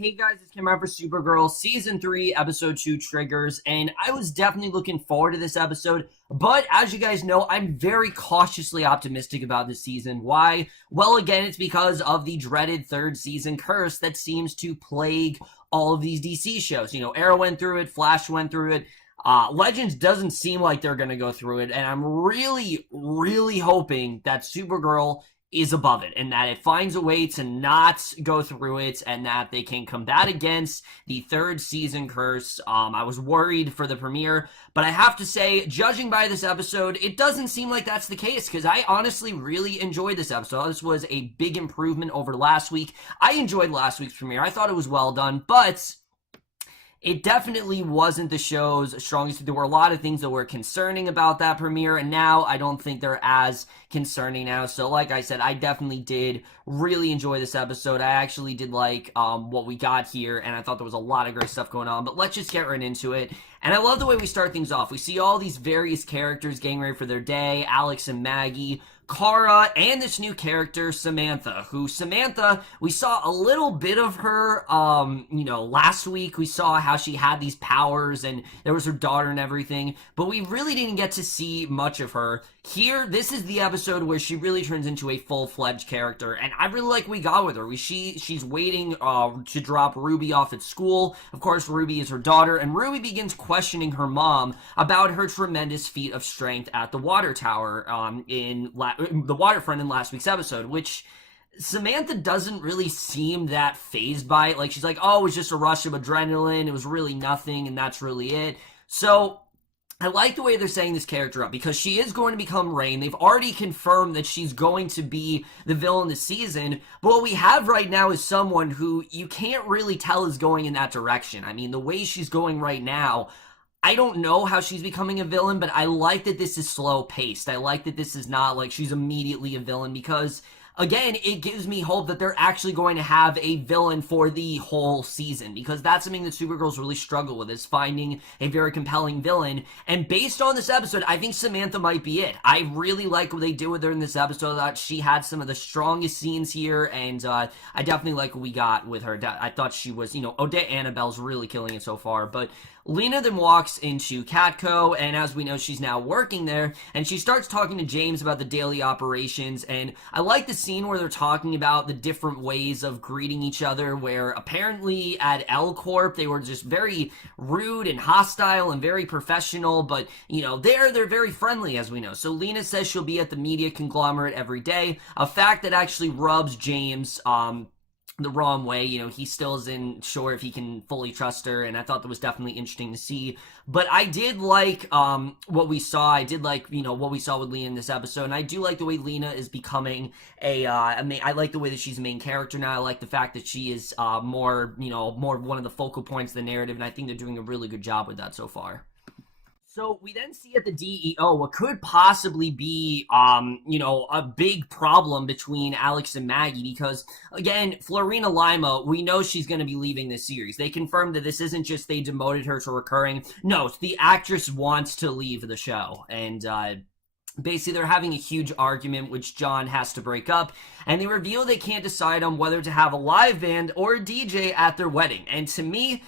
Hey guys, it's Kim out for Supergirl, Season 3, Episode 2 Triggers, and I was definitely looking forward to this episode, but as you guys know, I'm very cautiously optimistic about this season. Why? Well, again, it's because of the dreaded third season curse that seems to plague all of these DC shows. You know, Arrow went through it, Flash went through it, Legends doesn't seem like they're going to go through it, and I'm really hoping that Supergirl is above it and that it finds a way to not go through it and that they can combat against the third season curse. I was worried for the premiere, but I have to say, judging by this episode, it doesn't seem like that's the case because I honestly really enjoyed this episode. This was a big improvement over last week. I enjoyed last week's premiere. I thought it was well done, but it definitely wasn't the show's strongest. There were a lot of things that were concerning about that premiere, and now I don't think they're as concerning now. So like I said, I definitely did really enjoy this episode. I actually did like what we got here, and I thought there was a lot of great stuff going on, but let's just get right into it. And I love the way we start things off. We see all these various characters getting ready for their day. Alex and Maggie, Kara, and this new character, Samantha, we saw a little bit of her, last week we saw how she had these powers and there was her daughter and everything, but we really didn't get to see much of her. Here, this is the episode where she really turns into a full-fledged character, and I really like what we got with her. She's waiting to drop Ruby off at school. Of course, Ruby is her daughter, and Ruby begins questioning her mom about her tremendous feat of strength at the water tower the waterfront in last week's episode, which Samantha doesn't really seem that fazed by it. Like, she's like, oh, it was just a rush of adrenaline, it was really nothing, and that's really it. So I like the way they're setting this character up because she is going to become Rain. They've already confirmed that she's going to be the villain this season, but what we have right now is someone who you can't really tell is going in that direction. I mean, the way she's going right now, I don't know how she's becoming a villain, but I like that this is slow-paced. I like that this is not like she's immediately a villain because, again, it gives me hope that they're actually going to have a villain for the whole season because that's something that Supergirls really struggle with, is finding a very compelling villain. And based on this episode, I think Samantha might be it. I really like what they did with her in this episode. I thought she had some of the strongest scenes here, and I definitely like what we got with her. I thought she was, Odette Annabelle's really killing it so far, but Lena then walks into Catco, and as we know, she's now working there, and she starts talking to James about the daily operations, and I like the scene where they're talking about the different ways of greeting each other, where apparently at L Corp, they were just very rude and hostile and very professional, but, they're very friendly, as we know. So Lena says she'll be at the media conglomerate every day, a fact that actually rubs James, the wrong way. He still isn't sure if he can fully trust her, and I thought that was definitely interesting to see. But I did like what we saw. I did like, what we saw with Lena in this episode, and I do like the way Lena is becoming I like the way that she's a main character now. I like the fact that she is more one of the focal points of the narrative, and I think they're doing a really good job with that so far. So we then see at the DEO what could possibly be, a big problem between Alex and Maggie because, again, Florina Lima, we know she's going to be leaving this series. They confirmed that this isn't just they demoted her to recurring. No, the actress wants to leave the show, and basically they're having a huge argument, which John has to break up, and they reveal they can't decide on whether to have a live band or a DJ at their wedding. And to me,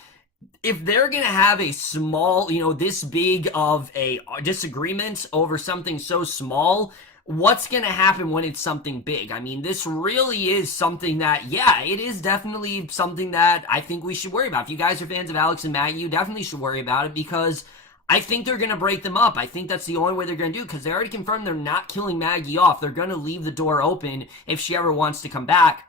if they're going to have a small, this big of a disagreement over something so small, what's going to happen when it's something big? I mean, this really is something that, it is definitely something that I think we should worry about. If you guys are fans of Alex and Maggie, you definitely should worry about it because I think they're going to break them up. I think that's the only way they're going to do it because they already confirmed they're not killing Maggie off. They're going to leave the door open if she ever wants to come back.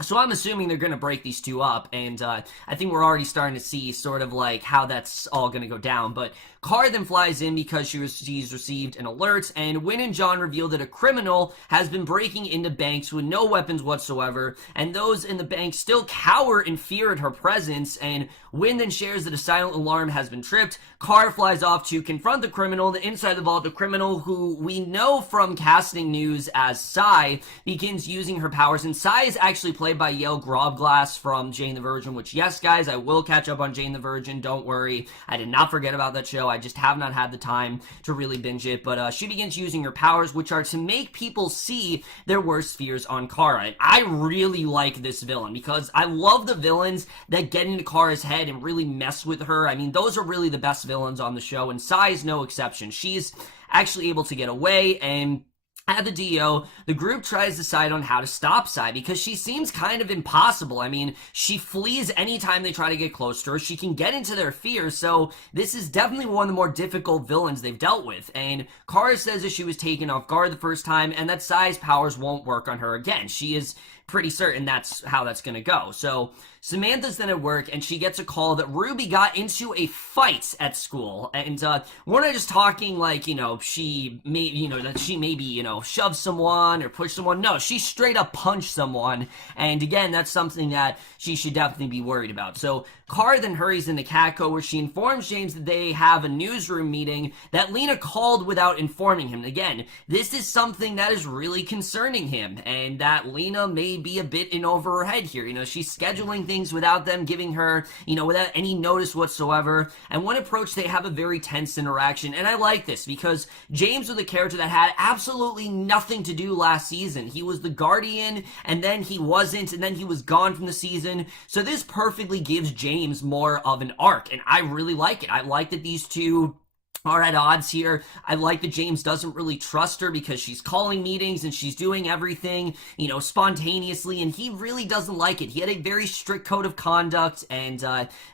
So I'm assuming they're going to break these two up, and I think we're already starting to see sort of like how that's all going to go down. But Kara then flies in because she's received an alert, and Wynn and John reveal that a criminal has been breaking into banks with no weapons whatsoever, and those in the bank still cower in fear at her presence, and Wynn then shares that a silent alarm has been tripped. Kara flies off to confront the criminal. The inside the vault, the criminal, who we know from casting news as Psy, begins using her powers, and Psy is actually played played by Yale Grobglass from Jane the Virgin, which, yes, guys, I will catch up on Jane the Virgin. Don't worry. I did not forget about that show. I just have not had the time to really binge it. But she begins using her powers, which are to make people see their worst fears on Kara. And I really like this villain because I love the villains that get into Kara's head and really mess with her. I mean, those are really the best villains on the show, and Sai is no exception. She's actually able to get away, and at the DO, the group tries to decide on how to stop Sai because she seems kind of impossible. I mean, she flees anytime they try to get close to her. She can get into their fears, so this is definitely one of the more difficult villains they've dealt with. And Kara says that she was taken off guard the first time and that Sai's powers won't work on her again. She is pretty certain that's how that's gonna go. So Samantha's then at work and she gets a call that Ruby got into a fight at school. And we're not just talking like, she may, that she maybe, shoved someone or pushed someone. No, she straight up punched someone. And again, that's something that she should definitely be worried about. So Kara then hurries into Catco where she informs James that they have a newsroom meeting that Lena called without informing him. Again, this is something that is really concerning him and that Lena may be a bit in over her head here. She's scheduling things without them giving her, without any notice whatsoever. And when approached, they have a very tense interaction. And I like this because James was a character that had absolutely nothing to do last season. He was the Guardian, and then he wasn't, and then he was gone from the season. So this perfectly gives James more of an arc, and I really like it. I like that these two are at odds here. I like that James doesn't really trust her because she's calling meetings and she's doing everything, spontaneously, and he really doesn't like it. He had a very strict code of conduct, and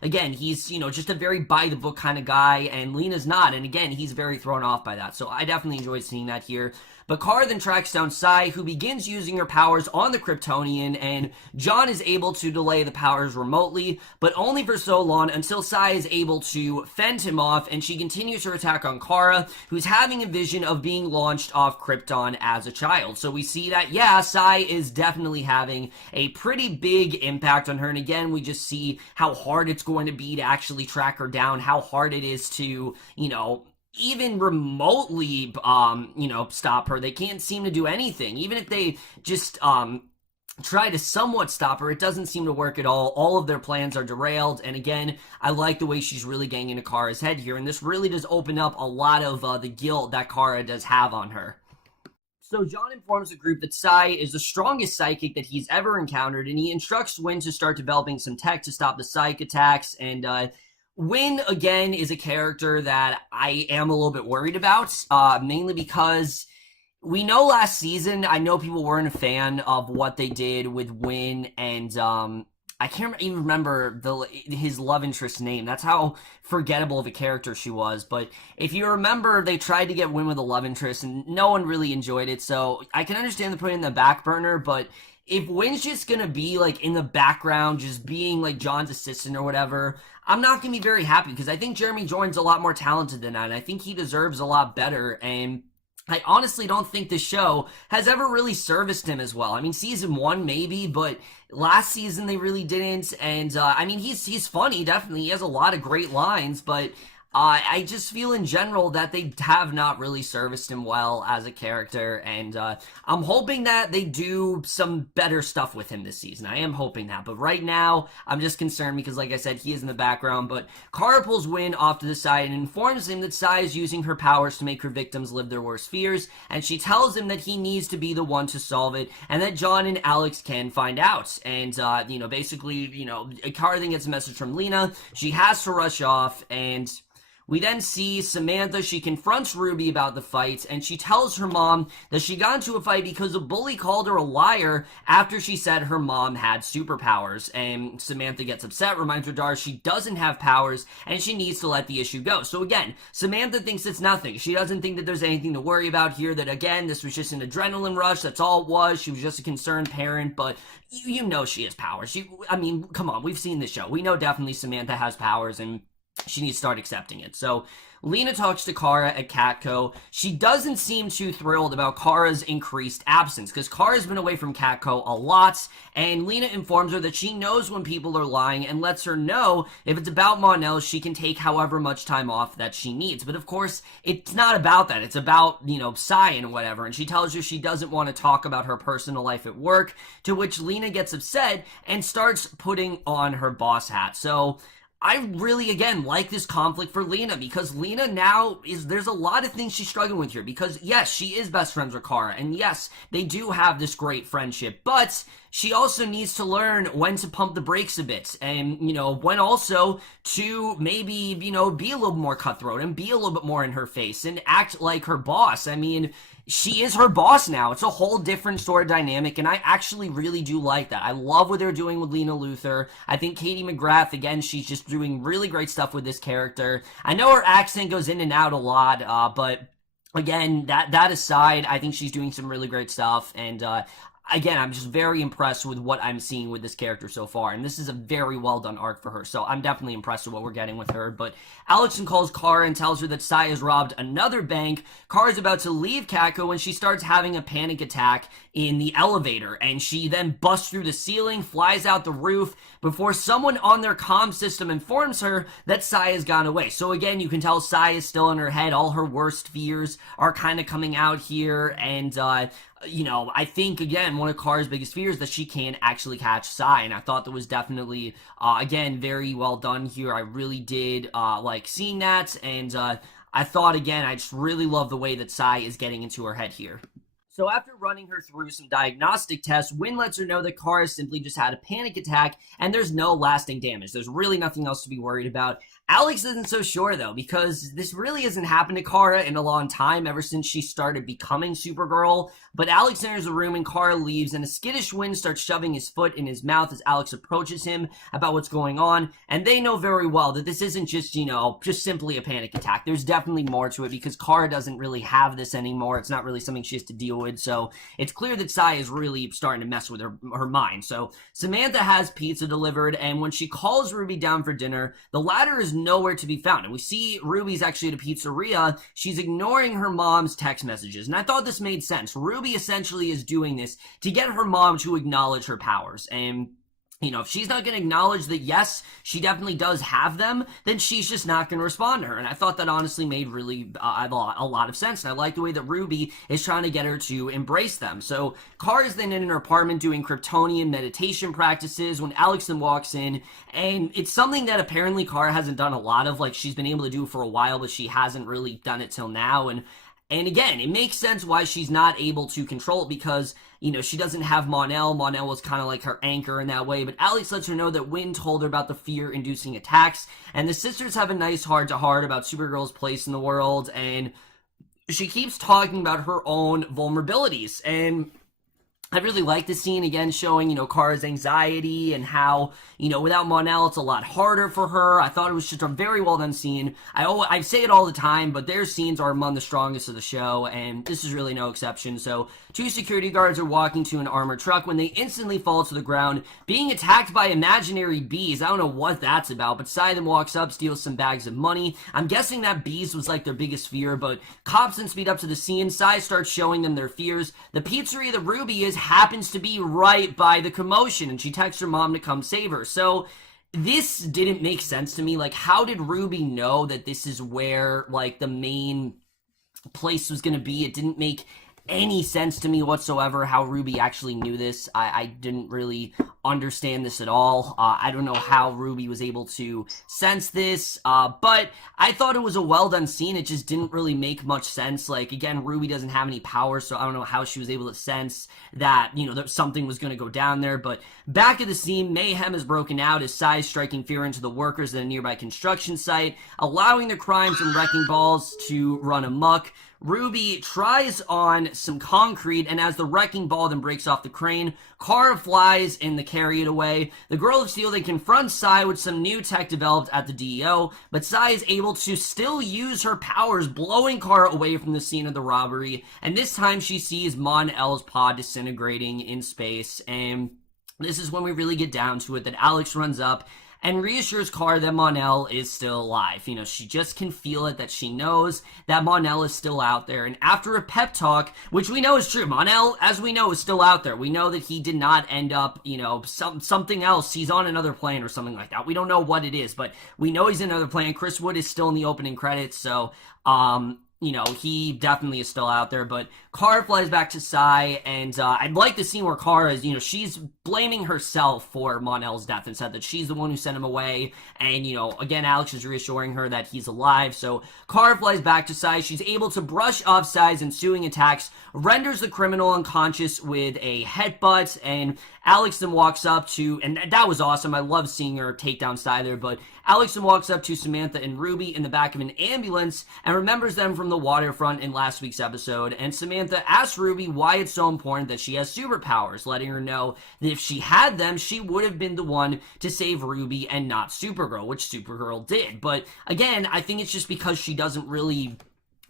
again, he's, just a very by-the-book kind of guy, and Lena's not, and again, he's very thrown off by that, so I definitely enjoyed seeing that here. But Kara then tracks down Sai, who begins using her powers on the Kryptonian, and John is able to delay the powers remotely, but only for so long until Sai is able to fend him off, and she continues her attack on Kara, who's having a vision of being launched off Krypton as a child. So we see that, yeah, Sai is definitely having a pretty big impact on her, and again, we just see how hard it's going to be to actually track her down, how hard it is to, even remotely, stop her. They can't seem to do anything. Even if they just, try to somewhat stop her, it doesn't seem to work at all. All of their plans are derailed, and again, I like the way she's really getting into Kara's head here, and this really does open up a lot of the guilt that Kara does have on her. So John informs the group that Sai is the strongest psychic that he's ever encountered, and he instructs Wynn to start developing some tech to stop the psych attacks, and Wynn, again, is a character that I am a little bit worried about, mainly because we know last season, I know people weren't a fan of what they did with Wynn, and I can't even remember his love interest's name. That's how forgettable of a character she was. But if you remember, they tried to get Wynn with a love interest, and no one really enjoyed it, so I can understand the putting in the back burner, but if Wynn's just gonna be, in the background, just being, John's assistant or whatever, I'm not gonna be very happy, because I think Jeremy Jordan's a lot more talented than that, and I think he deserves a lot better, and I honestly don't think the show has ever really serviced him as well. I mean, season 1 maybe, but last season they really didn't, and, he's funny, definitely, he has a lot of great lines, but I just feel in general that they have not really serviced him well as a character, and I'm hoping that they do some better stuff with him this season. I am hoping that, but right now, I'm just concerned because, like I said, he is in the background, but Kara pulls Wynn off to the side and informs him that Sai is using her powers to make her victims live their worst fears, and she tells him that he needs to be the one to solve it, and that John and Alex can find out, and, basically, Kara then gets a message from Lena, she has to rush off, and we then see Samantha. She confronts Ruby about the fight, and she tells her mom that she got into a fight because a bully called her a liar after she said her mom had superpowers. And Samantha gets upset, reminds her daughter she doesn't have powers, and she needs to let the issue go. So again, Samantha thinks it's nothing. She doesn't think that there's anything to worry about here, that again, this was just an adrenaline rush, that's all it was. She was just a concerned parent, but you know she has powers. Come on, we've seen this show. We know definitely Samantha has powers, and she needs to start accepting it. So Lena talks to Kara at Catco. She doesn't seem too thrilled about Kara's increased absence, because Kara's been away from Catco a lot, and Lena informs her that she knows when people are lying and lets her know if it's about Mon-El, she can take however much time off that she needs. But of course, it's not about that. It's about, Cy and whatever, and she tells her she doesn't want to talk about her personal life at work, to which Lena gets upset and starts putting on her boss hat. So I really, again, like this conflict for Lena, because Lena now there's a lot of things she's struggling with here, because yes, she is best friends with Kara, and yes, they do have this great friendship, but she also needs to learn when to pump the brakes a bit, and, when also to maybe, be a little more cutthroat, and be a little bit more in her face, and act like her boss. I mean, she is her boss now. It's a whole different sort of dynamic, and I actually really do like that. I love what they're doing with Lena Luthor. I think Katie McGrath, again, she's just doing really great stuff with this character. I know her accent goes in and out a lot, but again, that aside, I think she's doing some really great stuff, and again, I'm just very impressed with what I'm seeing with this character so far, and this is a very well done arc for her, so I'm definitely impressed with what we're getting with her. But Alex calls Kara and tells her that Cy has robbed another bank. Kara's about to leave Catco when she starts having a panic attack in the elevator, and she then busts through the ceiling, flies out the roof, before someone on their comm system informs her that Cy has gone away. So again, you can tell Cy is still in her head. All her worst fears are kind of coming out here, and I think, again, one of Kara's biggest fears is that she can't actually catch Cy, and I thought that was definitely, again, very well done here. I really did like seeing that, and I thought, again, I just really love the way that Cy is getting into her head here. So after running her through some diagnostic tests, Wynn lets her know that Kara simply just had a panic attack, and there's no lasting damage. There's really nothing else to be worried about. Alex isn't so sure, though, because this really hasn't happened to Kara in a long time, ever since she started becoming Supergirl. But Alex enters the room and Kara leaves, and a skittish Wynn starts shoving his foot in his mouth as Alex approaches him about what's going on. And they know very well that this isn't just, just simply a panic attack. There's definitely more to it, because Kara doesn't really have this anymore. It's not really something she has to deal with. So it's clear that Cy is really starting to mess with her mind. So Samantha has pizza delivered, and when she calls Ruby down for dinner, the latter is nowhere to be found. And we see Ruby's actually at a pizzeria. She's ignoring her mom's text messages. And I thought this made sense. Ruby essentially is doing this to get her mom to acknowledge her powers. And if she's not going to acknowledge that, yes, she definitely does have them, then she's just not going to respond to her. And I thought that honestly made really a lot of sense. And I like the way that Ruby is trying to get her to embrace them. So Kara's then in her apartment doing Kryptonian meditation practices when Alex then walks in. And it's something that apparently Kara hasn't done a lot of. Like, she's been able to do for a while, but she hasn't really done it till now. And again, it makes sense why she's not able to control it, because, she doesn't have Mon-El. Mon-El was kind of like her anchor in that way. But Alex lets her know that Wynn told her about the fear-inducing attacks. And the sisters have a nice heart-to-heart about Supergirl's place in the world. And she keeps talking about her own vulnerabilities. And I really like this scene, again, showing, Kara's anxiety and how, without Mon-El, it's a lot harder for her. I thought it was just a very well done scene. I say it all the time, but their scenes are among the strongest of the show, and this is really no exception. So, 2 security guards are walking to an armored truck when they instantly fall to the ground, being attacked by imaginary bees. I don't know what that's about, but Cy then walks up, steals some bags of money. I'm guessing that bees was like their biggest fear, but cops then speed up to the scene. Cy starts showing them their fears. The pizzeria that Ruby is happens to be right by the commotion, and she texts her mom to come save her. So this didn't make sense to me. Like, how did Ruby know that this is where, like, the main place was going to be? It didn't make any sense to me whatsoever how Ruby actually knew this. I didn't really understand this at all. I don't know how Ruby was able to sense this, but I thought it was a well done scene. It just didn't really make much sense. Like, again, Ruby doesn't have any powers, so I don't know how she was able to sense that, that something was going to go down there. But back at the scene, mayhem has broken out as Cy is striking fear into the workers at a nearby construction site, allowing the crimes and wrecking balls to run amok. Ruby tries on some concrete, and as the wrecking ball then breaks off the crane, Kara flies and they carry it away. The Girl of Steel then confronts Cy with some new tech developed at the DEO, but Cy is able to still use her powers, blowing Kara away from the scene of the robbery, and this time she sees Mon-El's pod disintegrating in space, and this is when we really get down to it, that Alex runs up and reassures Kara that Mon-El is still alive. You know, she just can feel it, that she knows that Mon-El is still out there. And after a pep talk, which we know is true, Mon-El, as we know, is still out there. We know that he did not end up, you know, something else. He's on another plane or something like that. We don't know what it is, but we know he's in another plane. Chris Wood is still in the opening credits, so you know, he definitely is still out there. But Kara flies back to Sai, and I'd like the scene where Kara is, you know, she's blaming herself for Mon-El's death and said that she's the one who sent him away. And, you know, again, Alex is reassuring her that he's alive. So Kara flies back to Sai. She's able to brush off Sai's ensuing attacks, renders the criminal unconscious with a headbutt, and Alex then walks up to, and that was awesome. I love seeing her take down Sai there, but Alex then walks up to Samantha and Ruby in the back of an ambulance and remembers them from the waterfront in last week's episode. And Samantha asks Ruby why it's so important that she has superpowers, letting her know that if she had them, she would have been the one to save Ruby and not Supergirl, which Supergirl did. But again, I think it's just because she doesn't really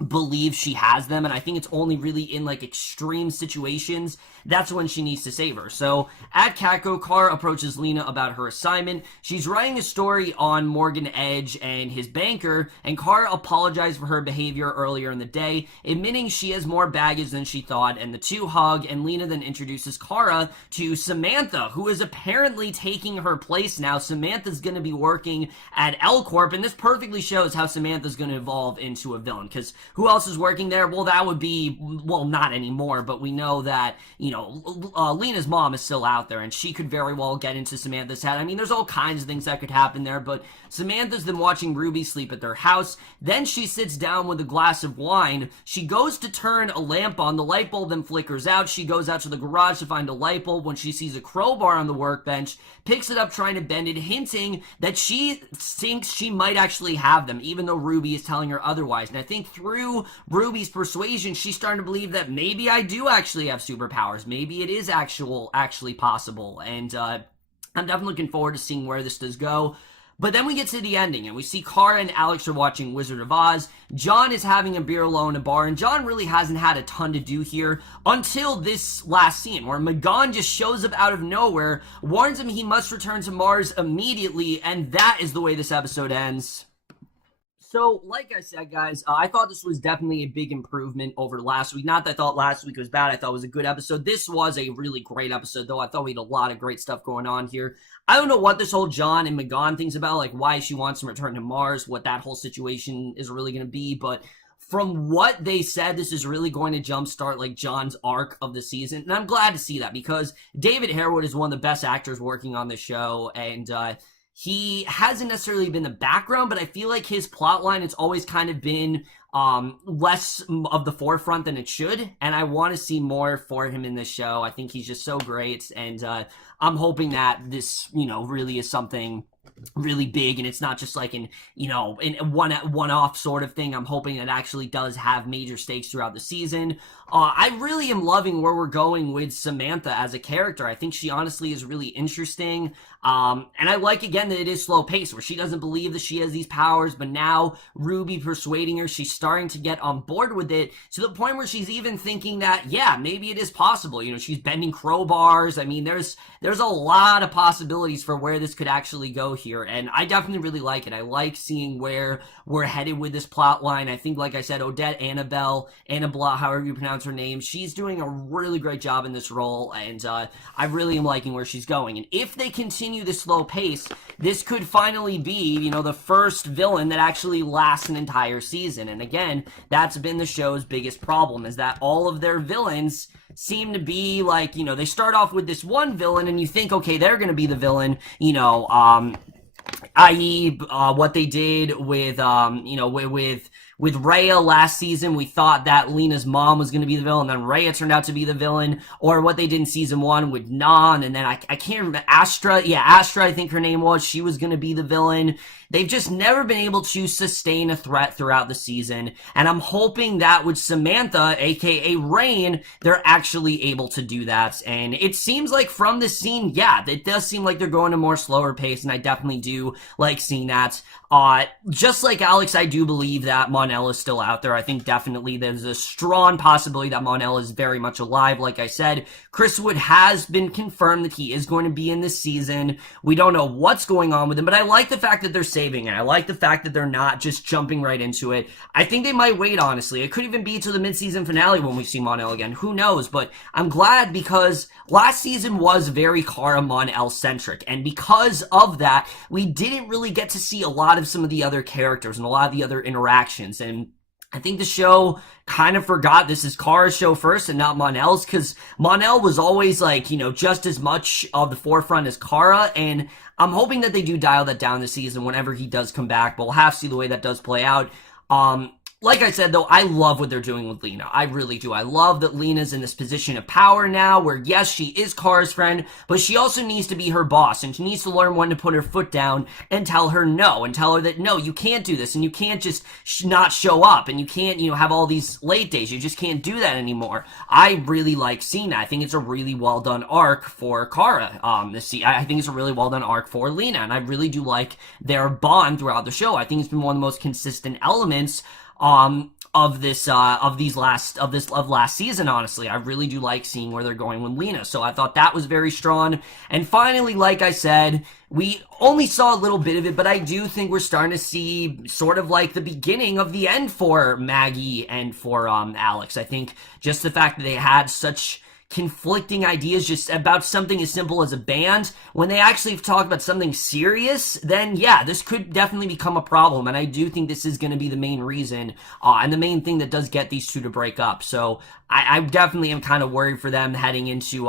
believe she has them, and I think it's only really in like extreme situations that's when she needs to save her. So at Catco, Kara approaches Lena about her assignment. She's writing a story on Morgan Edge and his banker, and Kara apologized for her behavior earlier in the day, admitting she has more baggage than she thought, and the two hug, and Lena then introduces Kara to Samantha, who is apparently taking her place now. Samantha's going to be working at L Corp, and this perfectly shows how Samantha's going to evolve into a villain, because who else is working there? Well, that would be, well, not anymore, but we know that, you know, Lena's mom is still out there, and she could very well get into Samantha's head. I mean, there's all kinds of things that could happen there, but Samantha's then watching Ruby sleep at their house. Then she sits down with a glass of wine. She goes to turn a lamp on. The light bulb then flickers out. She goes out to the garage to find a light bulb when she sees a crowbar on the workbench, picks it up trying to bend it, hinting that she thinks she might actually have them, even though Ruby is telling her otherwise. And I think through Ruby's persuasion, she's starting to believe that maybe I do actually have superpowers. Maybe it is actually possible. And I'm definitely looking forward to seeing where this does go. But then we get to the ending, and we see Kara and Alex are watching Wizard of Oz. John is having a beer alone in a bar, and John really hasn't had a ton to do here until this last scene, where Mehcad just shows up out of nowhere, warns him he must return to Mars immediately, and that is the way this episode ends. So, like I said, guys, I thought this was definitely a big improvement over last week. Not that I thought last week was bad. I thought it was a good episode. This was a really great episode, though. I thought we had a lot of great stuff going on here. I don't know what this whole John and Mehcad thing's about, like why she wants to return to Mars, what that whole situation is really going to be, but from what they said, this is really going to jumpstart like John's arc of the season, and I'm glad to see that, because David Harewood is one of the best actors working on the show, and he hasn't necessarily been the background, but I feel like his plotline has always kind of been less of the forefront than it should, and I want to see more for him in this show. I think he's just so great, and I'm hoping that this, you know, really is something really big, and it's not just like in one-off sort of thing. I'm hoping it actually does have major stakes throughout the season. I really am loving where we're going with Samantha as a character. I think she honestly is really interesting. And I like, again, that it is slow paced, where she doesn't believe that she has these powers, but now Ruby persuading her, she's starting to get on board with it, to the point where she's even thinking that, yeah, maybe it is possible. You know, she's bending crowbars. I mean, there's a lot of possibilities for where this could actually go here, and I definitely really like it. I like seeing where we're headed with this plot line. I think, like I said, Odette, Annable, however you pronounce her name, she's doing a really great job in this role, and I really am liking where she's going. And if they continue this slow pace, this could finally be, you know, the first villain that actually lasts an entire season. And again, that's been the show's biggest problem, is that all of their villains seem to be like, you know, they start off with this one villain and you think, okay, they're going to be the villain, you know, i.e. What they did with, you know, with Rhea last season. We thought that Lena's mom was going to be the villain, then Rhea turned out to be the villain. Or what they did in season 1 with Nan, and then I can't remember, Astra, I think her name was, she was going to be the villain. They've just never been able to sustain a threat throughout the season, and I'm hoping that with Samantha, aka Rain, they're actually able to do that. And it seems like from this scene, yeah, it does seem like they're going a more slower pace, and I definitely do like seeing that. Just like Alex, I do believe that Mon-El is still out there. I think definitely there's a strong possibility that Mon-El is very much alive. Like I said, Chris Wood has been confirmed that he is going to be in this season. We don't know what's going on with him, but I like the fact that they're saving it. I like the fact that they're not just jumping right into it. I think they might wait, honestly. It could even be to the mid-season finale when we see Mon-El again. Who knows? But I'm glad because last season was very Kara Mon-El centric, and because of that, we didn't really get to see a lot of some of the other characters and a lot of the other interactions, and I think the show kind of forgot this is Kara's show first and not Mon-El's, because Mon-El was always like, you know, just as much of the forefront as Kara, and I'm hoping that they do dial that down this season whenever he does come back, but we'll have to see the way that does play out. Like I said, though, I love what they're doing with Lena. I really do. I love that Lena's in this position of power now where, yes, she is Kara's friend, but she also needs to be her boss, and she needs to learn when to put her foot down and tell her no, and tell her that, no, you can't do this, and you can't just not show up, and you can't, you know, have all these late days. You just can't do that anymore. I really like seeing that. I think it's a really well-done arc for Kara. I think it's a really well-done arc for Lena, and I really do like their bond throughout the show. I think it's been one of the most consistent elements of last season, honestly. I really do like seeing where they're going with Lena, so I thought that was very strong. And finally, like I said, we only saw a little bit of it, but I do think we're starting to see sort of like the beginning of the end for Maggie and for Alex. I think just the fact that they had such conflicting ideas just about something as simple as a band, when they actually talk about something serious, then yeah, this could definitely become a problem, and I do think this is going to be the main reason, and the main thing that does get these two to break up. So I definitely am kind of worried for them heading into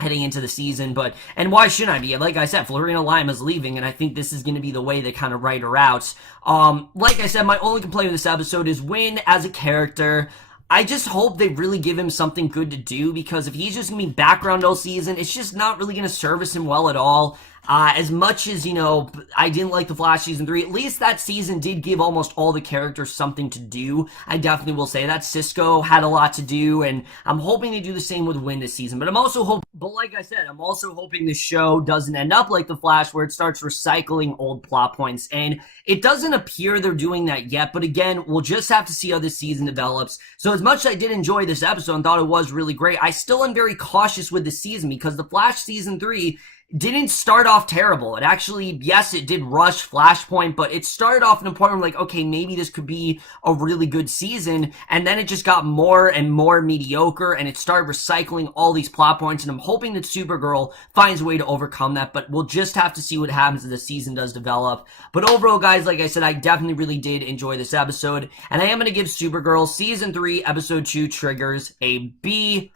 the season, and why shouldn't I be? Like I said, Florina Lima's leaving, and I think this is going to be the way they kind of write her out. Like I said, my only complaint with this episode is Win as a character. I just hope they really give him something good to do, because if he's just going to be background all season, it's just not really going to service him well at all. As much as, you know, I didn't like The Flash Season 3, at least that season did give almost all the characters something to do. I definitely will say that. Cisco had a lot to do, and I'm hoping they do the same with Win this season. But like I said, I'm also hoping the show doesn't end up like The Flash, where it starts recycling old plot points. And it doesn't appear they're doing that yet, but again, we'll just have to see how this season develops. So as much as I did enjoy this episode and thought it was really great, I still am very cautious with the season, because The Flash Season 3 didn't start off terrible. It actually, yes, it did rush Flashpoint, but it started off in a point where I'm like, okay, maybe this could be a really good season, and then it just got more and more mediocre, and it started recycling all these plot points, and I'm hoping that Supergirl finds a way to overcome that, but we'll just have to see what happens as the season does develop. But overall, guys, like I said, I definitely really did enjoy this episode, and I am going to give Supergirl Season 3, Episode 2, Triggers, a B+.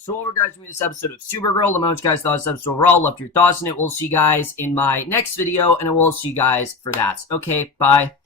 So over, guys, for this episode of Supergirl. Let me know what you guys thought of this episode overall. Love your thoughts on it. We'll see you guys in my next video, and I will see you guys for that. Okay, bye.